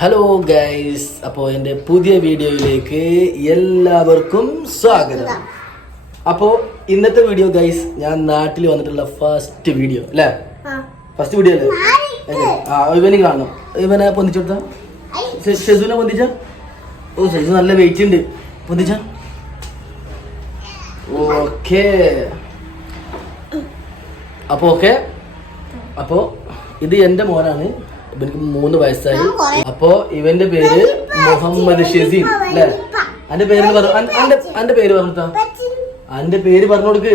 Hello guys, അപ്പോൾ എൻ്റെ പുതിയ വീഡിയോയിലേക്ക് എല്ലാവർക്കും സ്വാഗതം. അപ്പോൾ ഇന്നത്തെ വീഡിയോ ഗൈസ്, ഞാൻ നാട്ടിൽ വന്നിട്ടുള്ള ഫസ്റ്റ് വീഡിയോ അല്ലേ? ഫസ്റ്റ് വീഡിയോ അല്ലേ? ഇവനും കാണണം. ഇവനെ പൊന്തിച്ചെടുത്ത ഷെസുവിനെ പൊന്തിച്ച. ഓ ഷെസു നല്ല വെയിറ്റ് ഉണ്ട്. പൊന്തിച്ച. ഓക്കെ. അപ്പോൾ ഇത് എൻ്റെ മോനാണ്. ഇവനക്ക് 3 വയസ്സായി. അപ്പോ ഇവന്റെ പേര് മുഹമ്മദ് ഷെസീൻ അല്ലേ? അന്റെ പേര് അന്റെ പേര് പറഞ്ഞോ. അന്റെ പേര് പറഞ്ഞു കൊടുക്ക്.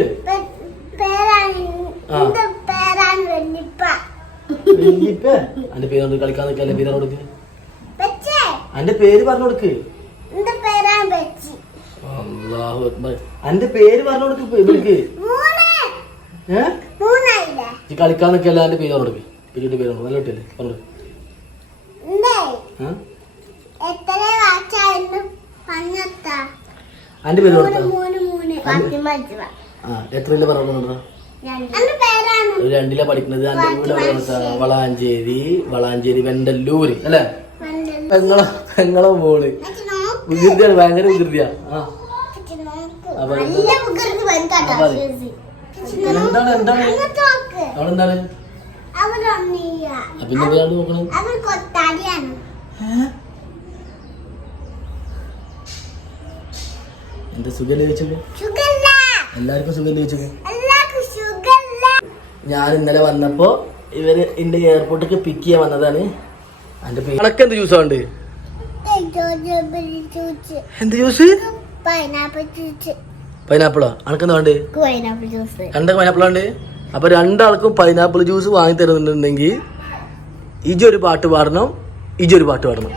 അന്റെ പേര് കളിക്കാൻ നിൽക്കല്ലേ? പേര് കൊടുക്ക്. അന്റെ പേര് പറഞ്ഞു കൊടുക്ക്. അല്ലാഹു അക്ബർ. അന്റെ പേര് പറഞ്ഞു കൊടുക്ക്. ഇവർക്ക് കളിക്കാൻ നിൽക്കല്ല. അന്റെ പേര് പറഞ്ഞു കൊടുക്ക്. പേര് പേര് നല്ല കുട്ടിയല്ലേ? പറഞ്ഞു അന്റെ പേര് എത്രയില്ല പറഞ്ഞു? 2ലാ പഠിക്കുന്നത്. അന്റെ വീട് വളാഞ്ചേരി വെണ്ടല്ലൂര് അല്ലേ? പെങ്ങളെ മോള് വികൃതിയാണ്, ഭയങ്കര വികൃതിയാ. എന്താണ് അവളെന്താണ് പിന്നെ നോക്കണേ? എന്താ സുഖല്ലേ ചോദിച്ചത്? എല്ലാവർക്കും സുഖല്ലേ ചോദിച്ചത്? ഞാൻ ഇന്നലെ വന്നപ്പോ ഇവര് എന്റെ എയർപോർട്ടിലേക്ക് പിക്ക് ചെയ്യാൻ വന്നതാണ്. എന്റെ പേരൊക്കെ എന്ത് ജ്യൂസാ ഉണ്ട്? എന്ത് ജ്യൂസ്? പൈനാപ്പിളോ? അനക്കെന്താ വേണ്ടേ? രണ്ട് പൈനാപ്പിളാ ഉണ്ട്. അപ്പൊ 2 പൈനാപ്പിൾ ജ്യൂസ് വാങ്ങി തരുന്നുണ്ടെങ്കിൽ ഇജൊരു പാട്ട് പാടണം, ഇജൊരു പാട്ട് പാടണം.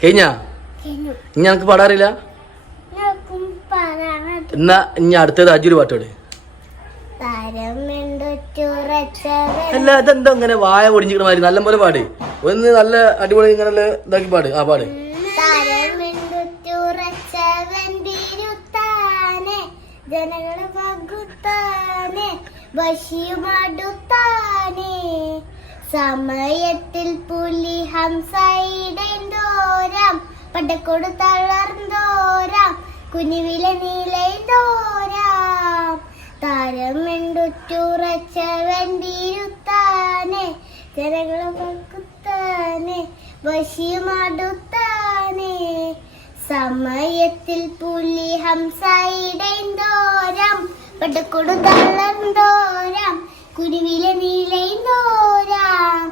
കഴിഞ്ഞാ? ഇനി എനിക്ക് പാടാറില്ല. എന്നാ ഇനി അടുത്തത് അജൊരു പാട്ടോട്. അല്ല ഇതെന്താ ഇങ്ങനെ വായ പൊടിഞ്ഞിക്കണ മാതിരി? നല്ല പോലെ പാട്. ഒന്ന് നല്ല അടിപൊളി ഇങ്ങനെ ഇതാക്കി പാട്. ആ പാട്. സമയത്തിൽ പുലി ഹംസയിടോരാം പടക്കൊടു തളർന്നോരാം കുഞ്ഞുവില നീലയിടോരാം താരമെണ്ടുറ്റുറച്ചവൻ വീരുത്താനെ ജനങ്ങളെ പകുത്താനെ വശിയുമാടുത്താനെ സമയത്തിൽ പുലി ഹംസയിടോരാം പടക്കൊടു തളർന്നോരാം കുരുവില നീലയിടോരാം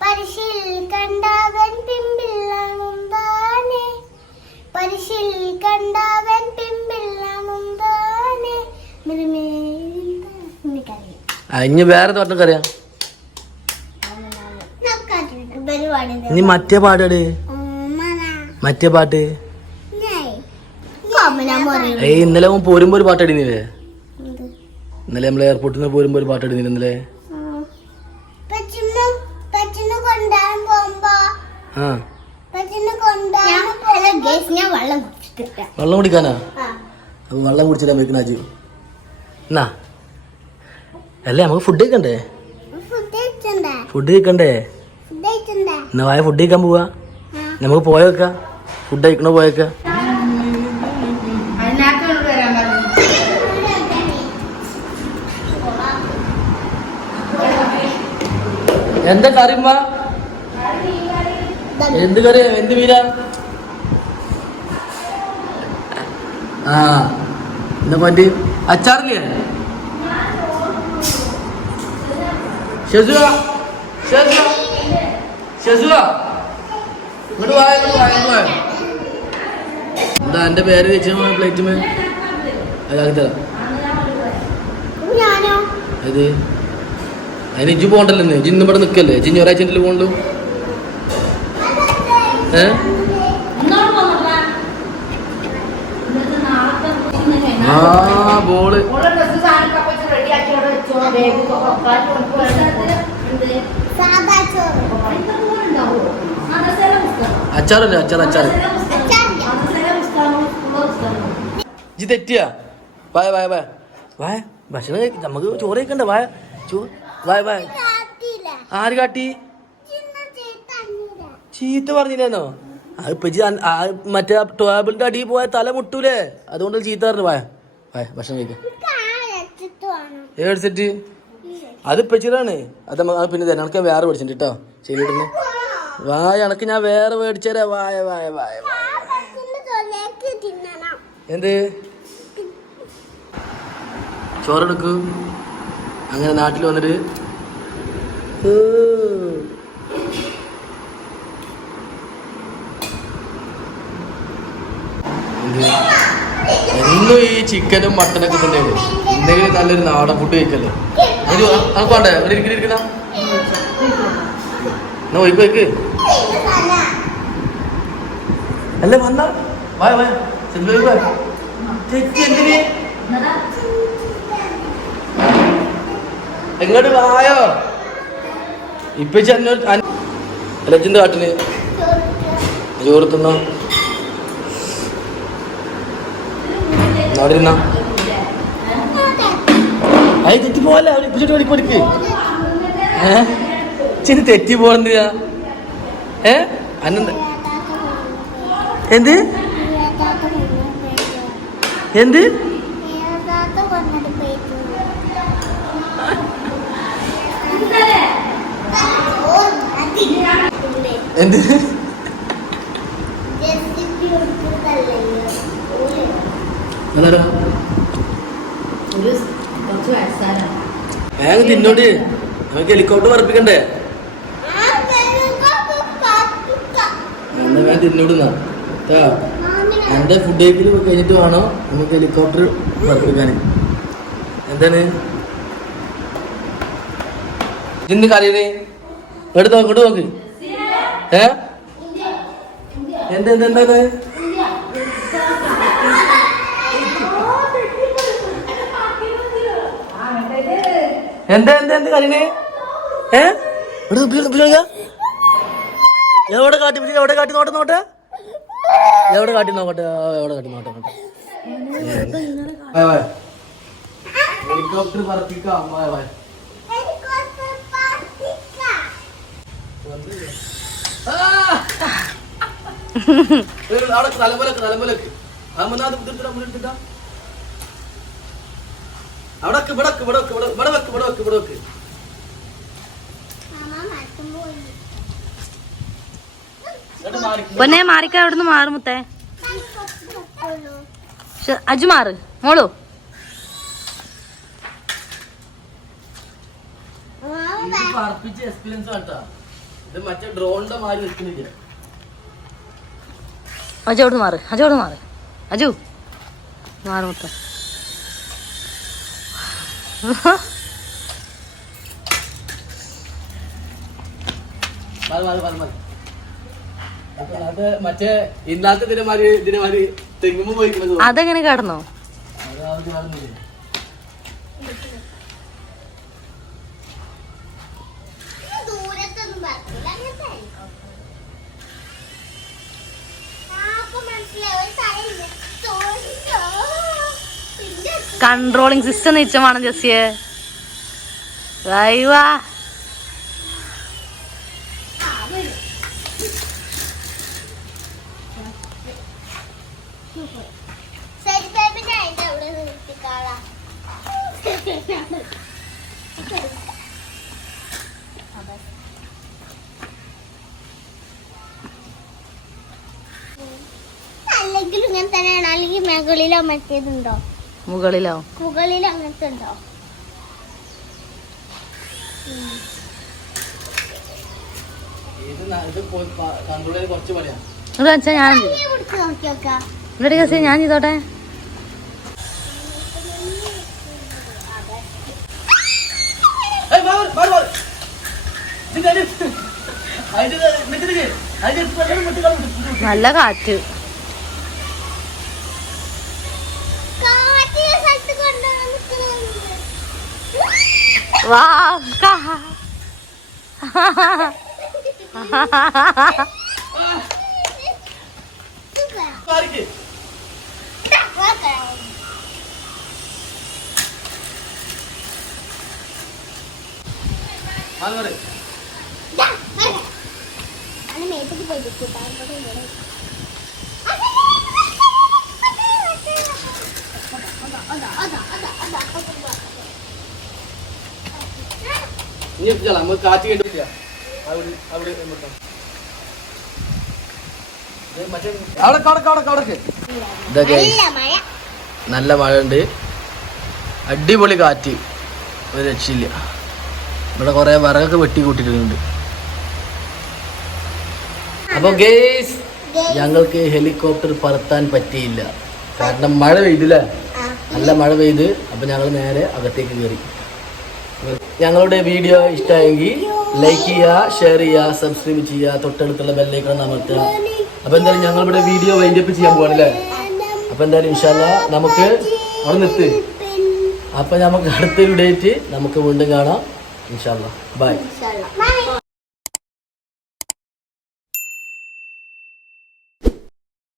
പരിശിൽ കണ്ടവൻ പിമ്പിള്ള മുമ്പാനെ പരിശിൽ കണ്ടവൻ പിമ്പിള്ള മുമ്പാനെ. ഇനി വേറെ തോട്ടക്കറിയാം. ഇനി മറ്റേ പാടേ? മറ്റേ പാട്ട് ഇന്നലെ പോരുമ്പോ ഒരു പാട്ട് അടിഞ്ഞില്ലേ? ഇന്നലെ നമ്മള് എയർപോർട്ടിൽ നിന്ന് പോരുമ്പോ ഒരു പാട്ട് അടിഞ്ഞില്ല ഇന്നലെ? വെള്ളം കുടിക്കാനാ? അപ്പൊ വെള്ളം കുടിച്ചില്ല വെക്കണ അജു. എന്നാ അല്ലേ നമുക്ക് ഫുഡ് കഴിക്കണ്ടേ? ഫുഡ് കഴിക്കണ്ടേ? എന്നാ വായ ഫുഡ് കഴിക്കാൻ പോവാ. നമുക്ക് പോയേക്കാം. ഫുഡ് കഴിക്കണോ? പോയേക്കാം. എന്താ കറിമ്മ? എന്ത് കറി? എന്ത് മീന? ആ എന്താ പറ്റി? അച്ചാറില്ലേ? ഷെസുവാ ഇങ്ങോട്ട് പോയ. എന്താ എന്റെ പേര് വെച്ച പ്ലേറ്റുമേ? അതാക്കി തരാം. ഇത് അതിന് ഇജ്ജ് പോകണ്ടല്ലേ, ഇജ്ജ് ഇന്നും ഇവിടെ നിൽക്കല്ലേ, ഇജ്ജ് ഒരാഴ്ച പോകണ്ടു. ബോള് അച്ചാറല്ലേ, അച്ചാറ് ഇജ്ജ് തെറ്റിയാ. വായ വായ വായ വായ ഭക്ഷണം കഴിക്ക, നമുക്ക് ചോറ് കഴിക്കണ്ട. വായ വായ വായ. ആര് കാട്ടി? ചീത്ത പറഞ്ഞില്ലേന്നോ? അതിപ്പോ മറ്റേ ടേബിളിന്റെ അടിയിൽ പോയ തല മുട്ടൂലേ, അതുകൊണ്ട് ചീത്ത പറഞ്ഞു. വായ വായ ഭക്ഷണം കഴിക്കാം. ഏത് സെറ്റ്? അത് ഇപ്പച്ചിടാണ്. അത് പിന്നെ തരാം, എനക്ക് വേറെ മേടിച്ചിട്ടുണ്ട് കേട്ടോ. ശരി ഇടുന്നു. വായ എനക്ക് ഞാൻ വേറെ മേടിച്ചേരാ. വായ വായ വായ വായ. എന്ത് ചോറെടുക്കൂ. അങ്ങനെ നാട്ടിൽ വന്നിട്ട് എന്നും ഈ ചിക്കനും മട്ടനൊക്കെ തന്നെയാണ്. എന്തെങ്കിലും നല്ലൊരു നാടൻ ഫുഡ് കഴിക്കല്ലേ. നമുക്ക് വേണ്ടേ ഇവിടെ ഇരിക്കണ എന്നാ വയ്ക്ക് വയ്ക്ക്. അല്ലേ വന്ന വായ വായ തെറ്റി. എന്തിന് എങ്ങോട്ട് വായോ? ഇപ്പൊ അലജിന്റെ കാട്ടിന് ചോർത്തുന്നോ അവിടെ അത് തെറ്റി പോവല്ലേ. അവിടെ ഇപ്പിച്ചിട്ട് പഠിക്ക് പഠിക്ക്. ചിന് തെറ്റി പോകണ്ടില്ല. അന്നെന്താ എന്ത് എന്ത് എന്ത് വേഗം തിന്നോട്ട്. നമുക്ക് ഹെലികോപ്റ്റർ പറപ്പിക്കണ്ടേ? എന്നാ വേഗം തിന്നോടുന്നാ. എന്റെ ഫുഡ് കഴിക്കൽ കഴിഞ്ഞിട്ട് വേണോ നമുക്ക് ഹെലികോപ്റ്റർ പറപ്പിക്കാൻ. എന്താണ് ഇന്ന് കറിയത്? ഇങ്ങോട്ട് നോക്ക്, ഇങ്ങോട്ട് നോക്ക്. എന്താ എന്താ എന്താ എന്താ എന്താ എന്ത് കറിയണേ? എവിടെ കാട്ടി എവിടെ കാട്ടി നോട്ടെ നോട്ടെ എവിടെ കാട്ടി നോക്കട്ടെ എവിടെ കാട്ടി നോട്ടെ നോട്ടെ. ഹെലികോപ്റ്റർ പറപ്പിക്കാം. തലമുലക്ക് തലമുലക്ക് അവിടെ ഇവിടെ ഇവിടെ ഇവിടെ വെക്ക് ഇവിടെ വെക്ക് ഇവിടെ വെക്ക്. പൊന്നെ മാറിക്ക അവിടുന്ന് മാറും മുത്തേ. അജു മാറ് മോളു. എക്സ്പീരിയൻസ് ആട്ടാ. ഇത് മറ്റേ ഡ്രോണിന്റെ മാറി വെക്കുന്നില്ല. അജു അവിടുന്ന് മാറ്, അജു അവിടുന്ന് മാറ്. അജു മാറ് മുത്തേ. മറ്റേ ഇന്നത്തെ ഇതിനെമാരി തെങ്ങുമ്പോ പോയിക്കുന്നത്. അതെങ്ങനെ കടന്നോ? കൺട്രോളിംഗ് സിസ്റ്റം നിശ്ചയമാണ് ജസ്സിയെ. വാ അല്ലെങ്കിൽ ഇങ്ങനെ തന്നെയാണ്. അല്ലെങ്കിൽ മുകളിലോ മറ്റേതുണ്ടോ? മുകളിലോ മുകളിലോ അങ്ങനത്തെ ഉണ്ടോ? ഞാൻ ചെയ്തോട്ടെ. നല്ല കാറ്റ്. കാറ്റിയ സ്ഥലത്ത് കൊണ്ടുവന്ന് നിൽക്കുന്നുണ്ട്. വാ സൂപ്പർ. അന്ന് മേത്തേക്ക് പോയി നിൽക്കൂട്ടാ. നമുക്ക് കാറ്റ് കേട്ടില്ല. അവിടെ നല്ല മഴ. നല്ല മഴ ഉണ്ട്, അടിപൊളി കാറ്റ്, ഒരു രക്ഷയില്ല. ഇവിടെ കുറെ വിറകൊക്കെ വെട്ടി കൂട്ടിയിട്ടുണ്ട്. അപ്പൊ ഗേസ് ഞങ്ങൾക്ക് ഹെലികോപ്റ്റർ പറത്താൻ പറ്റിയില്ല, കാരണം മഴ പെയ്തില്ലേ, നല്ല മഴ പെയ്ത്. അപ്പൊ ഞങ്ങൾ നേരെ അകത്തേക്ക് കയറി. ഞങ്ങളുടെ വീഡിയോ ഇഷ്ടമായെങ്കിൽ ലൈക്ക് ചെയ്യുക, ഷെയർ ചെയ്യുക, സബ്സ്ക്രൈബ് ചെയ്യുക, തൊട്ടടുത്തുള്ള ബെല്ലൈക്കൺ അമർത്തുക. അപ്പൊ എന്തായാലും ഞങ്ങളിവിടെ വീഡിയോ വൈൻഡപ്പ് ചെയ്യാൻ പോവാണല്ലേ. അപ്പൊ എന്തായാലും ഇൻഷാല്ലാ നമുക്ക് അവിടെ നിർത്ത്. അപ്പൊ നമുക്ക് അടുത്തൊരു ഡേറ്റ് നമുക്ക് വീണ്ടും കാണാം ഇൻഷാല്ലാ. ബൈ.